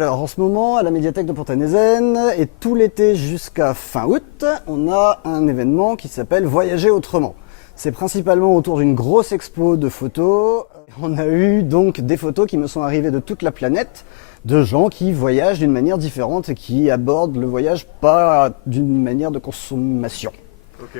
Alors, en ce moment, à la médiathèque de Pontanezen, et tout l'été jusqu'à fin août, on a un événement qui s'appelle Voyager autrement. C'est principalement autour d'une grosse expo de photos. On a eu donc des photos qui me sont arrivées de toute la planète, de gens qui voyagent d'une manière différente et qui abordent le voyage pas d'une manière de consommation. Ok.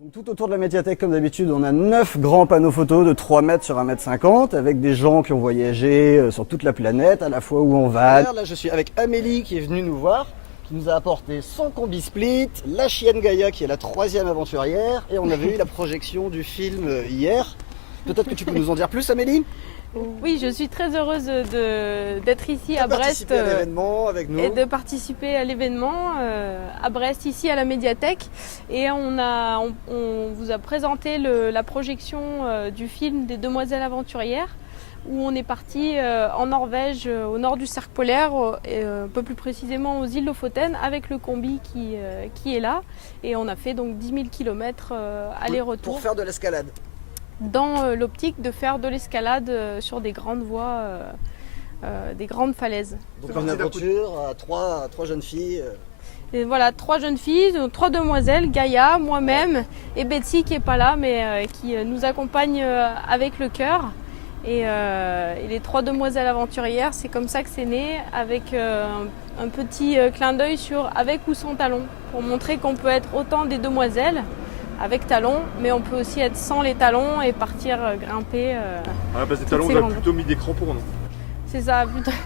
Donc, tout autour de la médiathèque, comme d'habitude, on a 9 grands panneaux photos de 3 mètres sur 1,50 m avec des gens qui ont voyagé sur toute la planète, à la fois où on va. Là, je suis avec Amélie qui est venue nous voir, qui nous a apporté son combi split, la chienne Gaïa qui est la 3e aventurière, et on avait eu la projection du film hier. Peut-être que tu peux nous en dire plus, Amélie ? Oui, je suis très heureuse d'être ici à Brest à l'événement avec nous. Et de participer à l'événement à Brest, ici à la médiathèque. Et on vous a présenté la projection du film des Demoiselles aventurières, où on est parti en Norvège, au nord du cercle polaire, un peu plus précisément aux îles Lofoten, avec le combi qui est là. Et on a fait donc 10 000 km aller-retour. Pour faire de l'escalade. Dans l'optique de faire de l'escalade sur des grandes voies, des grandes falaises. Donc en aventure à trois jeunes filles. Et voilà, 3 jeunes filles, 3 demoiselles, Gaïa, moi-même et Betsy qui n'est pas là mais qui nous accompagne avec le cœur. Et les 3 demoiselles aventurières, c'est comme ça que c'est né, avec un petit clin d'œil sur avec ou sans talons, pour montrer qu'on peut être autant des demoiselles avec talons, mais on peut aussi être sans les talons et partir grimper. À la place des talons, on a plutôt mis des crampons, non ? C'est ça,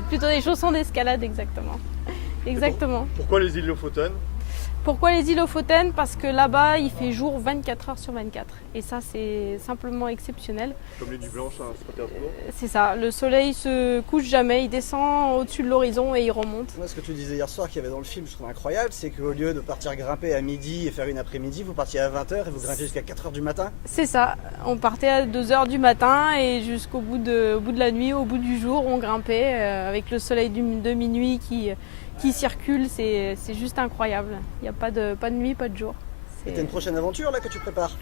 plutôt des chaussons d'escalade, exactement. Exactement. Pourquoi les îles Lofoten ? Pourquoi les îles Lofoten ? Parce que là-bas, il fait jour 24 heures sur 24. Et ça, c'est simplement exceptionnel. Comme les nuits blanches à Saint-Pétersbourg ? C'est ça. Le soleil se couche jamais. Il descend au-dessus de l'horizon et il remonte. Moi, ce que tu disais hier soir qu'il y avait dans le film, je trouve incroyable, c'est qu'au lieu de partir grimper à midi et faire une après-midi, vous partiez à 20h et vous grimpiez jusqu'à 4h du matin ? C'est ça. On partait à 2h du matin et jusqu'au bout de la nuit, au bout du jour, on grimpait avec le soleil de minuit qui circule, c'est juste incroyable. Il n'y a pas de nuit, pas de jour. Et t'as une prochaine aventure là que tu prépares ?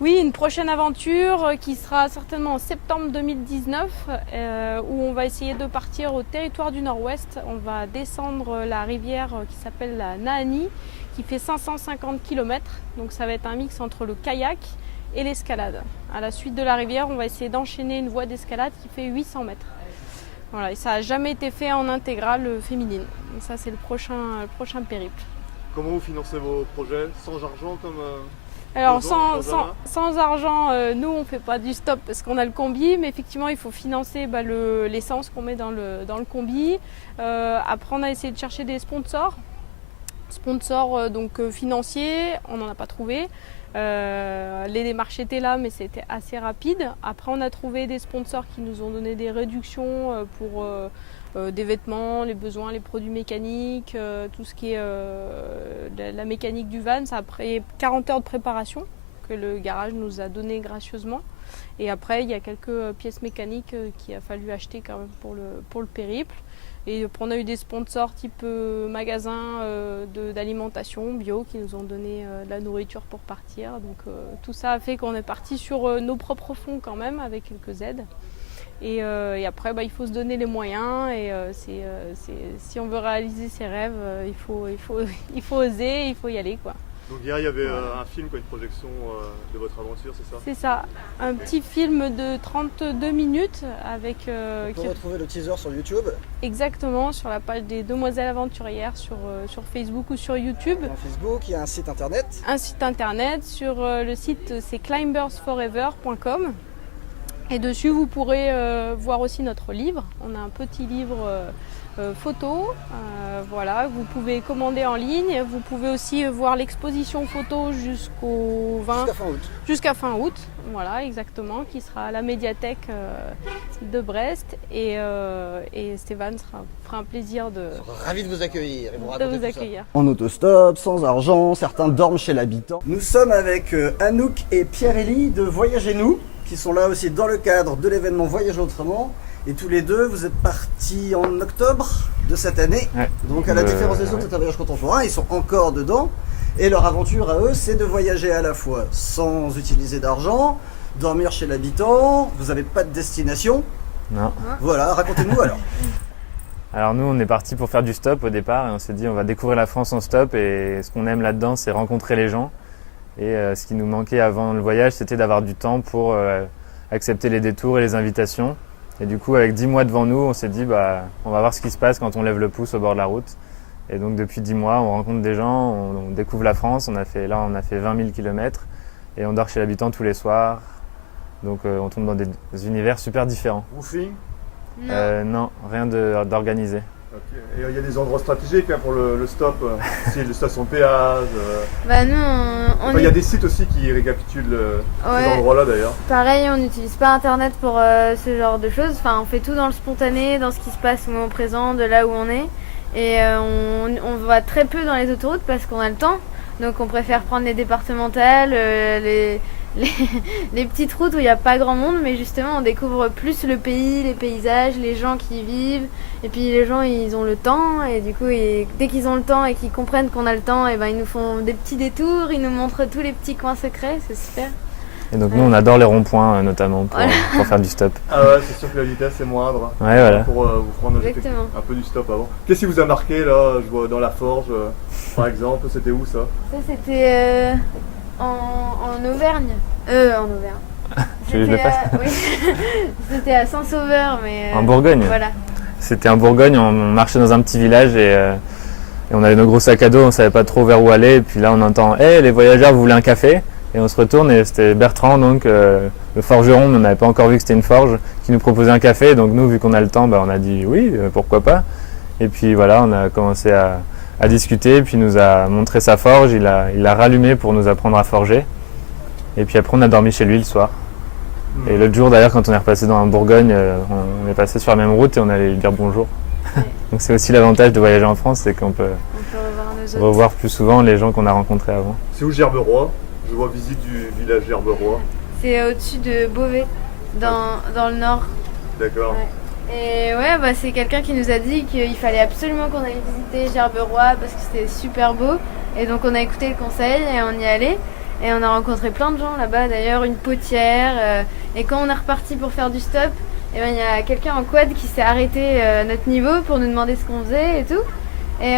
Oui, une prochaine aventure qui sera certainement en septembre 2019 où on va essayer de partir au territoire du Nord-Ouest. On va descendre la rivière qui s'appelle la Nahanni qui fait 550 km. Donc ça va être un mix entre le kayak et l'escalade. À la suite de la rivière, on va essayer d'enchaîner une voie d'escalade qui fait 800 mètres. Voilà, et ça n'a jamais été fait en intégrale féminine. Et ça, c'est le prochain périple. Comment vous financez vos projets ? Sans argent comme Alors, sans argent, nous, on ne fait pas du stop parce qu'on a le combi, mais effectivement, il faut financer l'essence qu'on met dans le combi. Après, on a essayé de chercher des sponsors. Financiers, on n'en a pas trouvé. Les démarches étaient là, mais c'était assez rapide. Après, on a trouvé des sponsors qui nous ont donné des réductions pour des vêtements, les besoins, les produits mécaniques, tout ce qui est la mécanique du van. Ça a pris 40 heures de préparation que le garage nous a donné gracieusement. Et après, il y a quelques pièces mécaniques qu'il a fallu acheter quand même pour le périple. Et on a eu des sponsors type magasins d'alimentation bio qui nous ont donné de la nourriture pour partir. Donc tout ça a fait qu'on est parti sur nos propres fonds quand même avec quelques aides. Et après, il faut se donner les moyens. Et si on veut réaliser ses rêves, il faut oser, il faut y aller, quoi. Donc hier, il y avait un film, une projection de votre aventure, c'est ça ? C'est ça, un petit film de 32 minutes avec... On peut retrouver le teaser sur YouTube. Exactement, sur la page des Demoiselles aventurières sur Facebook ou sur YouTube. Sur Facebook, il y a un site internet. Un site internet, sur le site c'est climbersforever.com. Et dessus, vous pourrez voir aussi notre livre. On a un petit livre photo, voilà, vous pouvez commander en ligne. Vous pouvez aussi voir l'exposition photo jusqu'au 20... Jusqu'à fin août. Jusqu'à fin août, voilà, exactement, qui sera à la médiathèque de Brest. Et Stéphane fera un plaisir de... Ravi de vous accueillir. accueillir. En autostop, sans argent, certains dorment chez l'habitant. Nous sommes avec Anouk et Pierre-Élie de Voyager Nous, qui sont là aussi dans le cadre de l'événement Voyager Autrement. Et tous les deux, vous êtes partis en octobre de cette année. Ouais. Donc à la différence des autres, c'est un voyage contemporain, ils sont encore dedans. Et leur aventure à eux, c'est de voyager à la fois sans utiliser d'argent, dormir chez l'habitant, vous n'avez pas de destination. Non. Voilà, racontez-nous alors. Alors nous, on est parti pour faire du stop au départ et on s'est dit on va découvrir la France en stop et ce qu'on aime là-dedans, c'est rencontrer les gens. Et ce qui nous manquait avant le voyage, c'était d'avoir du temps pour accepter les détours et les invitations. Et du coup, avec 10 mois devant nous, on s'est dit on va voir ce qui se passe quand on lève le pouce au bord de la route. Et donc depuis 10 mois, on rencontre des gens, on découvre la France. On a fait 20 000 km et on dort chez l'habitant tous les soirs. Donc on tombe dans des univers super différents. Woofing? Non, rien d'organisé. Ok. Et il y a des endroits stratégiques pour le stop, style de station de péage. Bah nous, Il y a des sites aussi qui récapitulent ces endroits-là d'ailleurs. pareil, on n'utilise pas internet pour ce genre de choses. Enfin, on fait tout dans le spontané, dans ce qui se passe au moment présent, de là où on est. Et on va très peu dans les autoroutes parce qu'on a le temps. Donc on préfère prendre les départementales, les petites routes où il n'y a pas grand monde, mais justement on découvre plus le pays, les paysages, les gens qui y vivent. Et puis les gens, ils ont le temps, et du coup dès qu'ils ont le temps et qu'ils comprennent qu'on a le temps, et ben ils nous font des petits détours, ils nous montrent tous les petits coins secrets, c'est super. Et donc nous, on adore les ronds-points notamment pour faire du stop. Ah ouais, c'est sûr que la vitesse est moindre. Ouais, voilà. Pour vous prendre Exactement. un peu du stop avant. Qu'est-ce qui vous a marqué là? Je vois dans la Forge, par exemple, c'était où ça? Ça c'était en Auvergne. En Auvergne. Tu veux que je le fasse Oui. C'était à Saint-Sauveur, mais. En Bourgogne. Voilà. C'était en Bourgogne, on marchait dans un petit village et on avait nos gros sacs à dos, on savait pas trop vers où aller. Et puis là, on entend hey, les voyageurs, vous voulez un café? Et on se retourne et c'était Bertrand, donc le forgeron, mais on n'avait pas encore vu que c'était une forge, qui nous proposait un café. Donc nous, vu qu'on a le temps, on a dit oui, pourquoi pas. Et puis voilà, on a commencé à discuter, puis il nous a montré sa forge, il l'a rallumé pour nous apprendre à forger. Et puis après, on a dormi chez lui le soir. Et l'autre jour, d'ailleurs, quand on est repassé dans la Bourgogne, on est passé sur la même route et on allait lui dire bonjour. Donc c'est aussi l'avantage de voyager en France, c'est qu'on peut revoir nos autres. revoir plus souvent les gens qu'on a rencontrés avant. C'est où Gerberoy? Je vois visite du village Gerberoy. C'est au-dessus de Beauvais, dans le nord. D'accord. Ouais. Et ouais, c'est quelqu'un qui nous a dit qu'il fallait absolument qu'on aille visiter Gerberoy parce que c'était super beau. Et donc on a écouté le conseil et on y allait. Et on a rencontré plein de gens là-bas, d'ailleurs une potière. Et quand on est reparti pour faire du stop, il y a quelqu'un en quad qui s'est arrêté à notre niveau pour nous demander ce qu'on faisait et tout. Et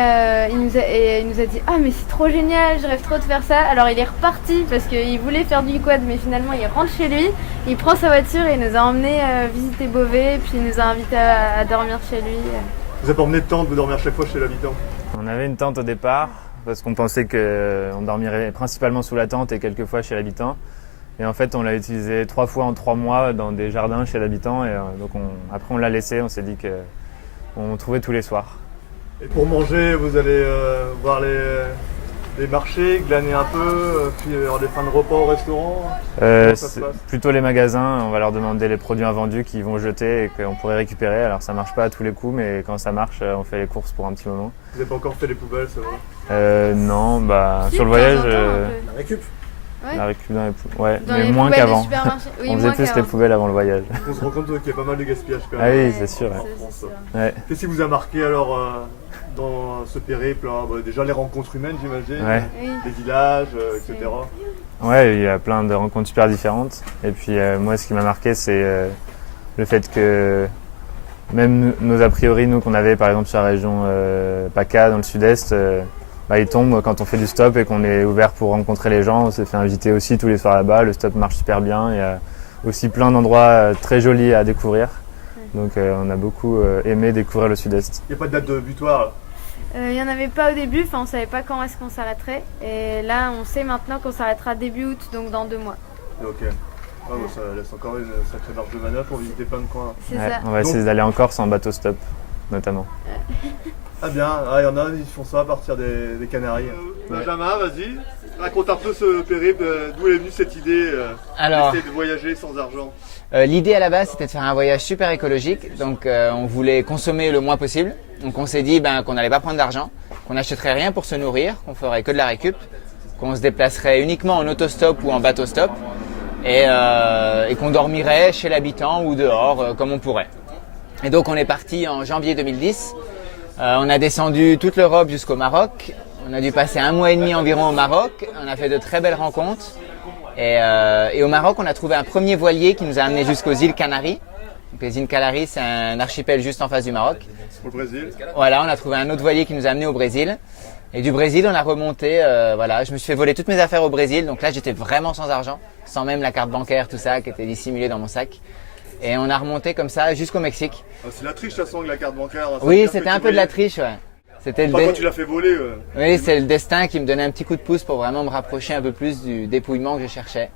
il nous a dit « Ah mais c'est trop génial, je rêve trop de faire ça !» Alors il est reparti parce qu'il voulait faire du quad, mais finalement il rentre chez lui, il prend sa voiture et il nous a emmenés visiter Beauvais, puis il nous a invités à dormir chez lui. Vous avez pas emmené de tente, vous dormir chaque fois chez l'habitant? On avait une tente au départ parce qu'on pensait qu'on dormirait principalement sous la tente et quelques fois chez l'habitant. Et en fait, on l'a utilisé 3 fois en 3 mois dans des jardins chez l'habitant. Et donc après, on l'a laissé, on s'est dit qu'on trouvait tous les soirs. Et pour manger, vous allez voir les marchés, glaner un peu, puis avoir des fins de repas au restaurant? Comment ça se passe? Plutôt les magasins, on va leur demander les produits invendus qu'ils vont jeter et qu'on pourrait récupérer. Alors ça marche pas à tous les coups, mais quand ça marche, on fait les courses pour un petit moment. Vous n'avez pas encore fait les poubelles, c'est vrai? Non, Si, sur le de temps voyage, en temps, un peu. La récup. Ouais. la récup dans les poubelles, ouais, Dans mais les moins poubelles des qu'avant. supermarchés. Oui, On moins faisait plus les qu'avant. poubelles avant le voyage. On se rend compte qu'il y a pas mal de gaspillage quand Ah même. oui, c'est sûr. Ouais. Ça, France. c'est sûr. Ouais. Qu'est-ce qui vous a marqué alors dans ce périple? Déjà les rencontres humaines, j'imagine, Ouais. Oui. les villages, etc. Ouais, il y a plein de rencontres super différentes. Et puis moi, ce qui m'a marqué, c'est le fait que même nos a priori, nous qu'on avait par exemple sur la région PACA dans le sud-est, ils tombent quand on fait du stop et qu'on est ouvert pour rencontrer les gens. On s'est fait inviter aussi tous les soirs là-bas. Le stop marche super bien. Il y a aussi plein d'endroits très jolis à découvrir. Donc on a beaucoup aimé découvrir le sud-est. Il n'y a pas de date de butoir là? Il n'y en avait pas au début, on ne savait pas quand est-ce qu'on s'arrêterait. Et là, on sait maintenant qu'on s'arrêtera début août, donc dans 2 mois. Ok. Ça laisse encore une sacrée marge de manœuvre pour visiter plein de coins. C'est Ouais, ça. on va essayer d'aller en Corse en bateau stop, notamment. Ah bien, il y en a qui font ça à partir des Canaries. Benjamin, vas-y, raconte un peu ce périple, d'où est venue cette idée d'essayer de voyager sans argent? L'idée à la base, c'était de faire un voyage super écologique. Donc on voulait consommer le moins possible. Donc on s'est dit qu'on n'allait pas prendre d'argent, qu'on n'achèterait rien pour se nourrir, qu'on ferait que de la récup, qu'on se déplacerait uniquement en autostop ou en bateau stop et qu'on dormirait chez l'habitant ou dehors comme on pourrait. Et donc on est parti en janvier 2010. On a descendu toute l'Europe jusqu'au Maroc. On a dû passer 1 mois et demi environ au Maroc. On a fait de très belles rencontres. Et au Maroc, on a trouvé un premier voilier qui nous a amenés jusqu'aux îles Canaries. Donc, les îles Canaries, c'est un archipel juste en face du Maroc. Au Brésil. Voilà, on a trouvé un autre voilier qui nous a amenés au Brésil. Et du Brésil, on a remonté, voilà, je me suis fait voler toutes mes affaires au Brésil. Donc là, j'étais vraiment sans argent, sans même la carte bancaire, tout ça, qui était dissimulé dans mon sac. Et on a remonté comme ça jusqu'au Mexique. Ah, c'est la triche, ça sent, la carte bancaire. Oui, c'était un peu de la triche, ouais. C'était quand tu l'as fait voler. Oui, c'est le destin qui me donnait un petit coup de pouce pour vraiment me rapprocher un peu plus du dépouillement que je cherchais.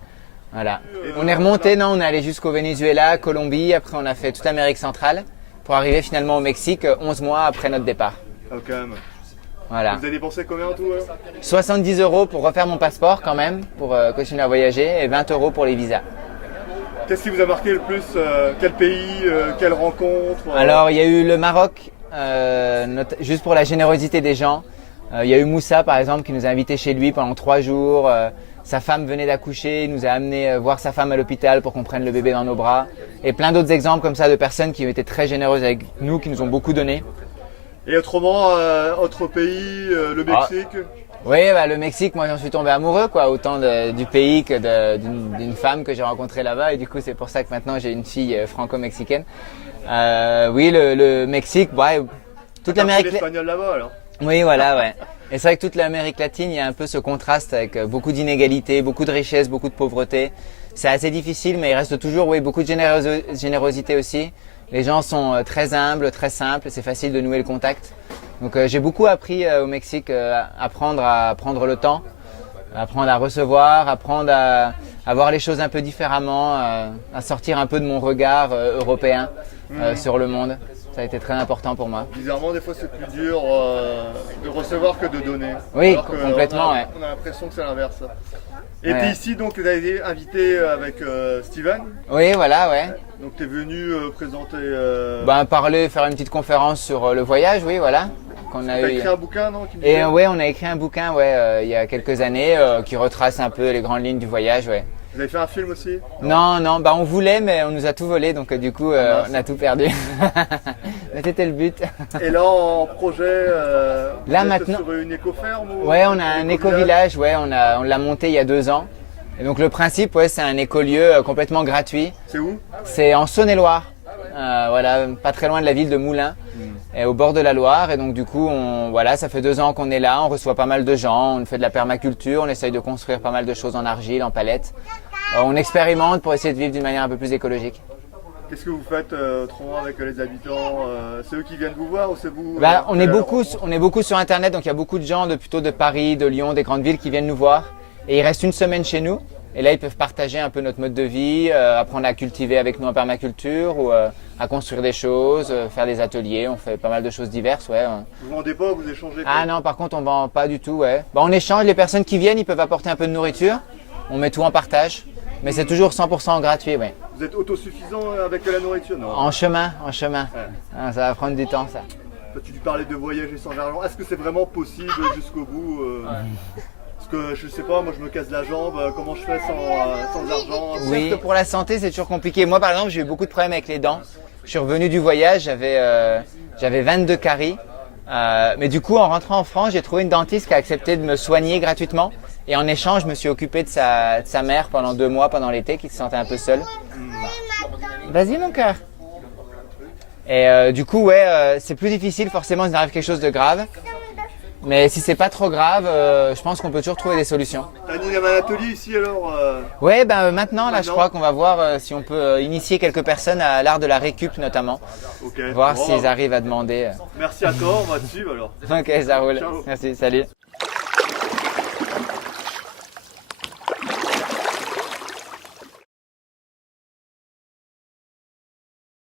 Voilà. On est remonté, non, on est allé jusqu'au Venezuela, Colombie, après on a fait toute l'Amérique centrale pour arriver finalement au Mexique 11 mois après notre départ. Ah, quand même. Voilà. Vous avez dépensé combien en tout 70 € pour refaire mon passeport quand même, pour continuer à voyager, et 20 € pour les visas. Qu'est-ce qui vous a marqué le plus Quel pays Quelle rencontre Alors, il y a eu le Maroc, juste pour la générosité des gens. Il y a eu Moussa, par exemple, qui nous a invités chez lui pendant 3 jours. Sa femme venait d'accoucher, il nous a amené voir sa femme à l'hôpital pour qu'on prenne le bébé dans nos bras. Et plein d'autres exemples comme ça de personnes qui ont été très généreuses avec nous, qui nous ont beaucoup donné. Et autrement, autre pays, le Mexique Oui, bah, le Mexique, moi j'en suis tombé amoureux, quoi, autant du pays que d'une femme que j'ai rencontrée là-bas. Et du coup, c'est pour ça que maintenant j'ai une fille franco-mexicaine. Oui, le Mexique, ouais, toute l'Amérique latine. Espagnol là-bas alors. Oui, voilà, ouais. Et c'est vrai que toute l'Amérique latine, il y a un peu ce contraste avec beaucoup d'inégalités, beaucoup de richesse, beaucoup de pauvreté. C'est assez difficile, mais il reste toujours, oui, beaucoup de générosité aussi. Les gens sont très humbles, très simples, c'est facile de nouer le contact. Donc j'ai beaucoup appris au Mexique, apprendre à prendre le temps, apprendre à recevoir, apprendre à voir les choses un peu différemment, à sortir un peu de mon regard européen sur le monde. Ça a été très important pour moi. Bizarrement, des fois, c'est plus dur de recevoir que de donner. Oui, complètement. On a l'impression que c'est l'inverse. Et puis ici, donc, tu as été invité avec Steven. Oui, voilà, ouais. Donc, tu es venu présenter... parler, faire une petite conférence sur le voyage, oui, voilà. Tu as écrit un bouquin, non Et oui, on a écrit un bouquin, ouais, il y a quelques années, qui retrace un peu les grandes lignes du voyage, ouais. Vous avez fait un film aussi? Non, on voulait, mais on nous a tout volé, donc du coup, on a tout perdu. Mais c'était le but. Et là, en projet, là maintenant, sur une éco-ferme ou ouais, on a un éco-village, ouais, on l'a monté il y a 2 ans. Et donc le principe, ouais, c'est un écolieu complètement gratuit. C'est où? C'est en Saône-et-Loire, voilà, pas très loin de la ville de Moulins, et au bord de la Loire. Et donc du coup, voilà, ça fait 2 ans qu'on est là, on reçoit pas mal de gens, on fait de la permaculture, on essaye de construire pas mal de choses en argile, en palette. On expérimente pour essayer de vivre d'une manière un peu plus écologique. Qu'est-ce que vous faites autrement avec les habitants? C'est eux qui viennent vous voir ou c'est vous? On est beaucoup sur Internet, donc il y a beaucoup de gens plutôt de Paris, de Lyon, des grandes villes qui viennent nous voir. Et ils restent une semaine chez nous. Et là, ils peuvent partager un peu notre mode de vie, apprendre à cultiver avec nous en permaculture ou à construire des choses, faire des ateliers. On fait pas mal de choses diverses, ouais. Vous vendez pas, vous échangez pas? Ah non, par contre, on vend pas du tout, ouais. On échange, les personnes qui viennent, ils peuvent apporter un peu de nourriture. On met tout en partage. Mais c'est toujours 100% gratuit, oui. Vous êtes autosuffisant avec la nourriture, non? En chemin. Ouais. Ah, ça va prendre du temps, ça. Tu parlais de voyager sans argent. Est-ce que c'est vraiment possible jusqu'au bout Parce que je sais pas, moi je me casse la jambe, comment je fais sans argent? Oui, pour la santé c'est toujours compliqué. Moi par exemple j'ai eu beaucoup de problèmes avec les dents. Je suis revenu du voyage, j'avais 22 caries. Mais du coup en rentrant en France j'ai trouvé une dentiste qui a accepté de me soigner gratuitement. Et en échange je me suis occupé de sa mère pendant 2 mois pendant l'été qui se sentait un peu seule. Vas-y mon cœur. Et du coup ouais, c'est plus difficile forcément s'il arrive quelque chose de grave. Mais si c'est pas trop grave, je pense qu'on peut toujours trouver des solutions. T'as animé un atelier ici alors Ouais, maintenant je crois qu'on va voir si on peut initier quelques personnes à l'art de la récup notamment. Okay. Voir s'ils arrivent à demander. Merci à toi, on va te suivre alors. Ok, ça roule. Ciao. Merci, salut.